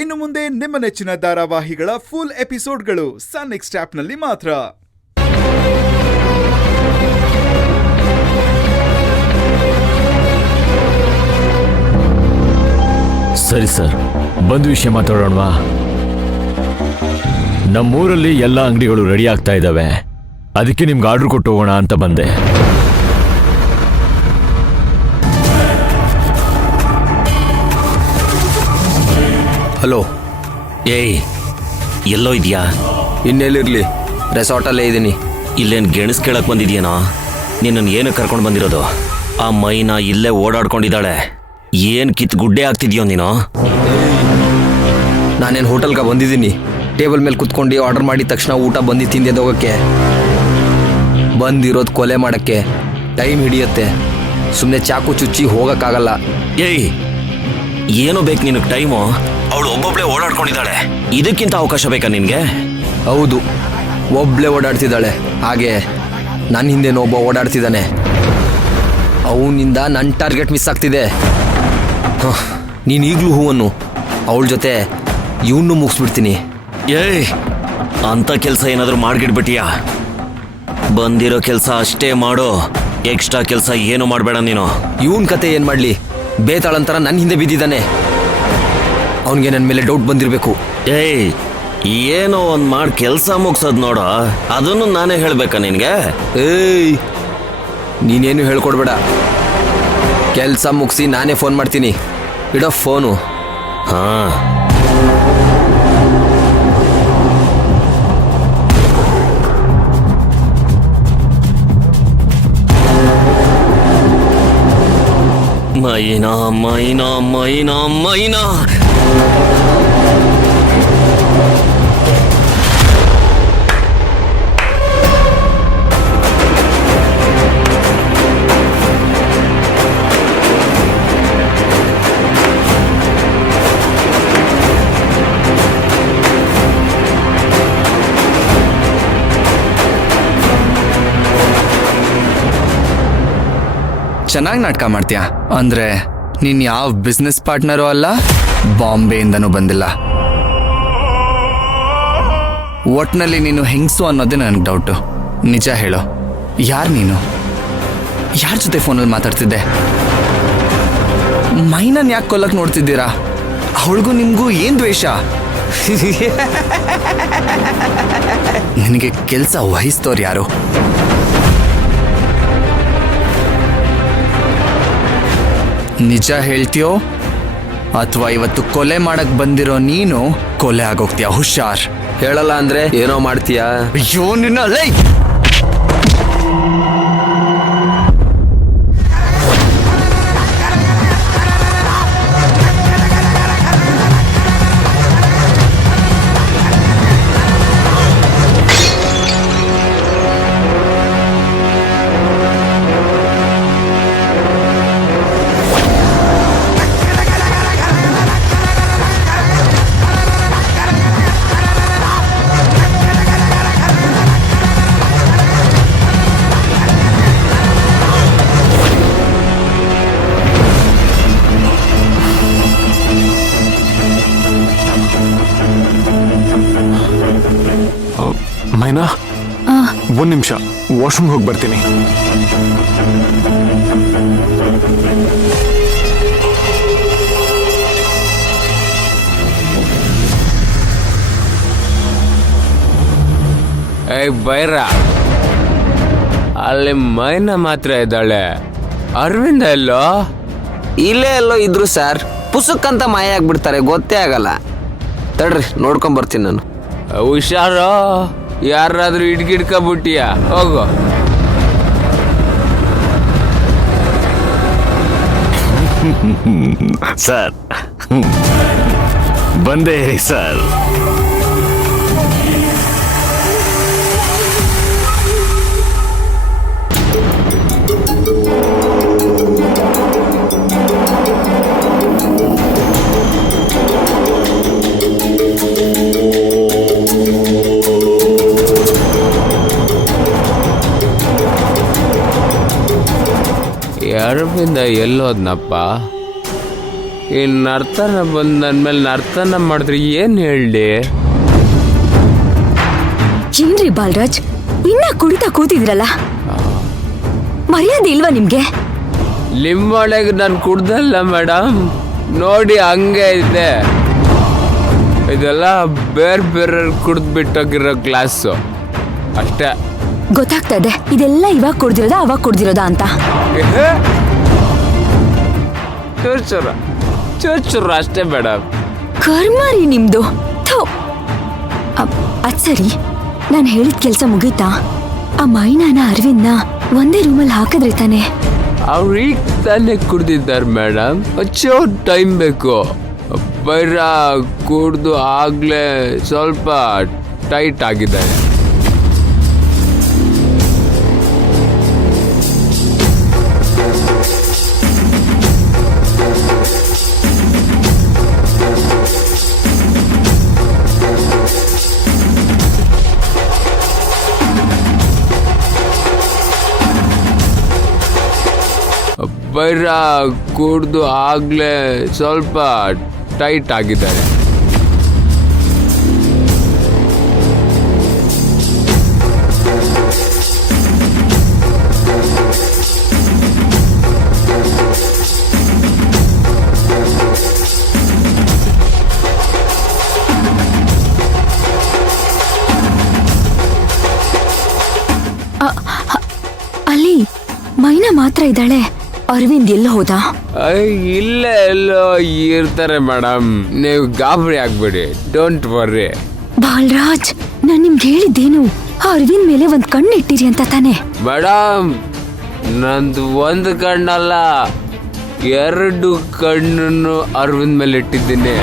ಇನ್ನು ಮುಂದೆ ನಿಮ್ಮ ನೆಚ್ಚಿನ ಧಾರಾವಾಹಿಗಳ ಫುಲ್ ಎಪಿಸೋಡ್ಗಳು ಸನ್ ನೆಕ್ಸ್ಟ್ ಆಪ್ನಲ್ಲಿ ಮಾತ್ರ. ಸರಿ ಸರ್, ಬಂದು ವಿಷಯ ಮಾತಾಡೋಣವಾ? ನಮ್ಮೂರಲ್ಲಿ ಎಲ್ಲ ಅಂಗಡಿಗಳು ರೆಡಿ ಆಗ್ತಾ ಇದ್ದಾವೆ, ಅದಕ್ಕೆ ನಿಮ್ಗೆ ಆರ್ಡರ್ ಕೊಟ್ಟು ಹೋಗೋಣ ಅಂತ ಬಂದೆ. ಹಲೋ. ಏಯ್, ಎಲ್ಲೋ ಇದೆಯಾ? ಇನ್ನೆಲ್ಲಿರಲಿ, ರೆಸಾರ್ಟಲ್ಲೇ ಇದ್ದೀನಿ. ಇಲ್ಲೇನು ಗೆಣಸ್ ಕೇಳಕ್ ಬಂದಿದ್ಯೇನೋ? ನಿನ್ನನ್ನು ಏನಕ್ಕೆ ಕರ್ಕೊಂಡು ಬಂದಿರೋದು? ಆ ಮೈನಾ ಇಲ್ಲೇ ಓಡಾಡ್ಕೊಂಡಿದ್ದಾಳೆ. ಏನು ಕಿತ್ತು ಗುಡ್ಡೆ ಆಗ್ತಿದ್ಯೋ ನೀನು? ನಾನೇನು ಹೋಟೆಲ್ಗೆ ಬಂದಿದ್ದೀನಿ? ಟೇಬಲ್ ಮೇಲೆ ಕುತ್ಕೊಂಡು ಆರ್ಡರ್ ಮಾಡಿದ ತಕ್ಷಣ ಊಟ ಬಂದು ತಿಂದೆ ಹೋಗೋಕ್ಕೆ? ಬಂದಿರೋದು ಕೊಲೆ ಮಾಡೋಕ್ಕೆ ಟೈಮ್ ಹಿಡಿಯುತ್ತೆ. ಸುಮ್ಮನೆ ಚಾಕು ಚುಚ್ಚಿ ಹೋಗೋಕ್ಕಾಗಲ್ಲ. ಏಯ್, ಏನೋ ಬೇಕು ನಿನಗೆ ಟೈಮು? ಅವಳು ಒಬ್ಬೊಬ್ಳೆ ಓಡಾಡ್ಕೊಂಡಿದ್ದಾಳೆ, ಇದಕ್ಕಿಂತ ಅವಕಾಶ ಬೇಕಾ ನಿನಗೆ? ಹೌದು, ಒಬ್ಳೆ ಓಡಾಡ್ತಿದ್ದಾಳೆ. ಹಾಗೆ ನನ್ನ ಹಿಂದೆನೋ ಒಬ್ಬ ಓಡಾಡ್ತಿದ್ದಾನೆ. ಅವನಿಂದ ನನ್ನ ಟಾರ್ಗೆಟ್ ಮಿಸ್ ಆಗ್ತಿದೆ. ನೀನು ಈಗಲೂ ಹೂವನ್ನು ಅವಳ ಜೊತೆ ಇವನ್ನೂ ಮುಗಿಸ್ಬಿಡ್ತೀನಿ. ಏಯ್, ಅಂಥ ಕೆಲಸ ಏನಾದರೂ ಮಾಡ್ಗಿಡ್ಬಿಟ್ಟಿಯಾ? ಬಂದಿರೋ ಕೆಲಸ ಅಷ್ಟೇ ಮಾಡು, ಎಕ್ಸ್ಟ್ರಾ ಕೆಲಸ ಏನು ಮಾಡಬೇಡ ನೀನು. ಇವನ್ ಕತೆ ಏನು ಮಾಡಲಿ? ಬೇತಾಳಂತರ ನನ್ನ ಹಿಂದೆ ಬಿದ್ದಿದ್ದಾನೆ. ಅವನಿಗೆ ನನ್ನ ಮೇಲೆ ಡೌಟ್ ಬಂದಿರಬೇಕು. ಏಯ್, ಏನೋ ಒಂದು ಮಾಡಿ ಕೆಲಸ ಮುಗಿಸೋದು ನೋಡೋ, ಅದನ್ನು ನಾನೇ ಹೇಳಬೇಕಾ ನಿನಗೆ? ಏಯ್, ನೀನೇನು ಹೇಳ್ಕೊಡ್ಬೇಡ. ಕೆಲಸ ಮುಗಿಸಿ ನಾನೇ ಫೋನ್ ಮಾಡ್ತೀನಿ. ಇಡೋ ಫೋನು. ಹಾಂ, ಮೈನಾ ಮೈನಾ ಮೈನಾ ಮೈನಾ. ಚೆನ್ನಾಗಿ ನಾಟಕ ಮಾಡ್ತೀಯಾ. ಅಂದ್ರೆ ನೀನ್ ಯಾವ ಬಿಸ್ನೆಸ್ ಪಾರ್ಟ್ನರು ಅಲ್ಲ, ಬಾಂಬೆಯಿಂದನೂ ಬಂದಿಲ್ಲ. ಒಟ್ನಲ್ಲಿ ನೀನು ಹೆಂಗಸು ಅನ್ನೋದೇ ನನಗೆ ಡೌಟು. ನಿಜ ಹೇಳೋ, ಯಾರು ನೀನು? ಯಾರ ಜೊತೆ ಫೋನಲ್ಲಿ ಮಾತಾಡ್ತಿದ್ದೆ? ಮೈನನ್ ಯಾಕೆ ಕೊಲ್ಲಕ್ಕೆ ನೋಡ್ತಿದ್ದೀರಾ? ಅವಳಿಗೂ ನಿಮಗೂ ಏನು ದ್ವೇಷ? ನಿನಗೆ ಕೆಲಸ ವಹಿಸ್ತೋರು ಯಾರು? ನಿಜ ಹೇಳ್ತೀಯೋ ಅಥವಾ ಇವತ್ತು ಕೊಲೆ ಮಾಡಕ್ ಬಂದಿರೋ ನೀನು ಕೊಲೆ ಆಗೋಗ್ತೀಯ? ಹುಷಾರ್. ಹೇಳಲ್ಲ ಅಂದ್ರೆ ಏನೋ ಮಾಡ್ತೀಯಾ? ಅಯ್ಯೋ ನಿನ್ನ ಲೈ! ಮೈನಾ, ಒಂದು ನಿಮಿಷ, ವಾಶ್ರೂಮ್ ಹೋಗಿ ಬರ್ತೀನಿ. ಬೈರ, ಅಲ್ಲಿ ಮೈನಾ ಮಾತ್ರ ಇದ್ದಾಳೆ. ಅರವಿಂದ ಎಲ್ಲೋ? ಇಲ್ಲೇ ಎಲ್ಲೋ ಇದ್ರು ಸರ್. ಪುಸುಕ್ಕಂತ ಮಾಯ ಆಗ್ಬಿಡ್ತಾರೆ, ಗೊತ್ತೇ ಆಗಲ್ಲ. ತಡ್ರಿ, ನೋಡ್ಕೊಂಡ್ ಬರ್ತೀನಿ ನಾನು. ಹುಷಾರೋ, ಯಾರಾದ್ರೂ ಹಿಡ್ಕಿಡ್ಕೊಬಿಟ್ಟಿಯ? ಹೋಗು. ಸರ್, ಬಂದೇ ಸರ್. ಅರವಿಂದ ಎಲ್ಲೋದ್ನಪ್ಪ? ಈ ನರ್ತನ ಬಂದ್ ನನ್ಮೇಲೆ ನರ್ತನ ಮಾಡಿದ್ರೆ ಏನ್ ಹೇಳಿ? ಏನ್ರಿ ಬಾಲರಾಜ್, ಇನ್ನ ಕುಡಿತಾ ಕೂತಿದ್ರಲ್ಲ, ಮರ್ಯಾದೆ ಇಲ್ವಾ ನಿಮ್ಗೆ? ನಿಮ್ಮೊಳಗೆ ನಾನು ಕುಡ್ದಲ್ಲ ಮೇಡಮ್, ನೋಡಿ ಹಂಗೆ ಇದೆ. ಇದೆಲ್ಲ ಬೇರೆ ಬೇರೆ ಕುಡ್ದ್ಬಿಟ್ಟೋಗಿರೋ ಗ್ಲಾಸು ಅಷ್ಟೇ. ಗೊತ್ತಾಗ್ತಾ ಇದೆ ಇದೆಲ್ಲ ಇವಾಗ ಕುಡ್ದಿರೋದಾ ಅವಾಗ ಕುಡ್ದಿರೋದಾ ಅಂತ. ಚೂಚೂರ ಅಷ್ಟೇ ಮೇಡಮ್. ಕರ್ಮ ರೀ ನಿಮ್ದು. ಥು. ಅದ್ ಸರಿ, ನಾನು ಹೇಳಿದ ಕೆಲ್ಸ ಮುಗೀತಾ? ಆ ಮೈನಾನ ಅರವಿಂದ್ನ ಒಂದೇ ರೂಮಲ್ಲಿ ಹಾಕಿದ್ರೆ ತಾನೆ? ಅವ್ರು ಈಗ ತಾನೇ ಕುಡ್ದಿದ್ದಾರೆ ಮೇಡಮ್, ಹಚ್ಚೋ ಟೈಮ್ ಬೇಕು. ಬೈರ ಕುಡ್ದು ಆಗ್ಲೇ ಸ್ವಲ್ಪ ಟೈಟ್ ಆಗಿದ್ದಾರೆ. ಬೈರ ಕುಡ್ದು ಆಗ್ಲೇ ಸ್ವಲ್ಪ ಟೈಟ್ ಆಗಿದ್ದಾರೆ. ಅಲ್ಲಿ ಮೈನಾ ಮಾತ್ರ ಇದ್ದಾಳೆ, ಅರವಿಂದ್ ಎಲ್ಲ ಹೋದ? ಇಲ್ಲೇ ಎಲ್ಲೋ ಇರ್ತಾರೆ ಮೇಡಮ್, ನೀವು ಗಾಬರಿ ಆಗ್ಬೇಡಿ, ಡೋಂಟ್ ವರ್ರಿ. ಬಾಲರಾಜ್, ನಾನ್ ನಿಮ್ಗೆ ಹೇಳಿದ್ದೇನು, ಆ ಅರವಿಂದ್ ಮೇಲೆ ಒಂದ್ ಕಣ್ಣು ಇಟ್ಟಿರಿ ಅಂತ ತಾನೆ? ಮೇಡಮ್, ನಂದು ಒಂದು ಕಣ್ಣಲ್ಲ, 2 ಕಣ್ಣನ್ನು ಅರವಿಂದ್ ಮೇಲೆ ಇಟ್ಟಿದ್ದೀನಿ.